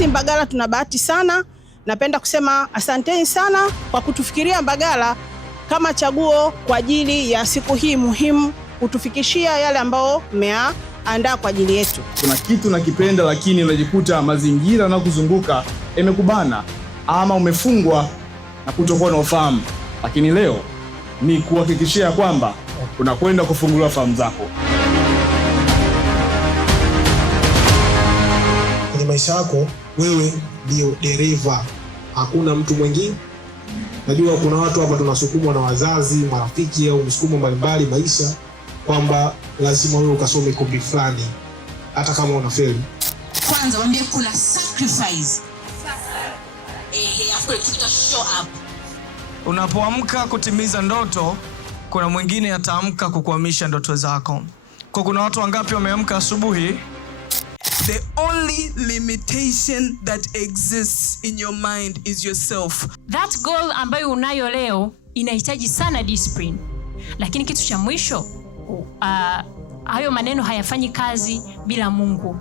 Sisi Mbagala tuna bahati sana. Napenda kusema asanteni sana kwa kutufikiria Mbagala kama chaguo kwa ajili ya siku hii muhimu, kutufikishia yale ambao mmeandaa kwa ajili yetu. Kuna kitu nakipenda, lakini unajikuta mazingira na kuzunguka yamekubana ama umefungwa na kutokuwa na ufahamu. Lakini leo ni kuhakikishia kwamba unakwenda kufunguliwa fahamu zako. Kwenye maisha yako wewe ndio dereva, hakuna mtu mwingine. Najua kuna watu hapa tunasukumwa na wazazi, marafiki au msukumo mbalimbali maisha kwamba lazima wewe ukasome kopi fulani hata kama unafeli. Kwanza waambie kuna sacrifice. After to show up. Unapoamka kutimiza ndoto, kuna mwingine ataamka kukuhamisha ndoto zako. Kwa kuna watu wangapi wameamka asubuhi? The only limitation that exists in your mind is yourself. That goal ambayo unayo leo inahitaji sana discipline. Lakini kitu cha mwisho, hayo maneno hayafanyi kazi bila Mungu.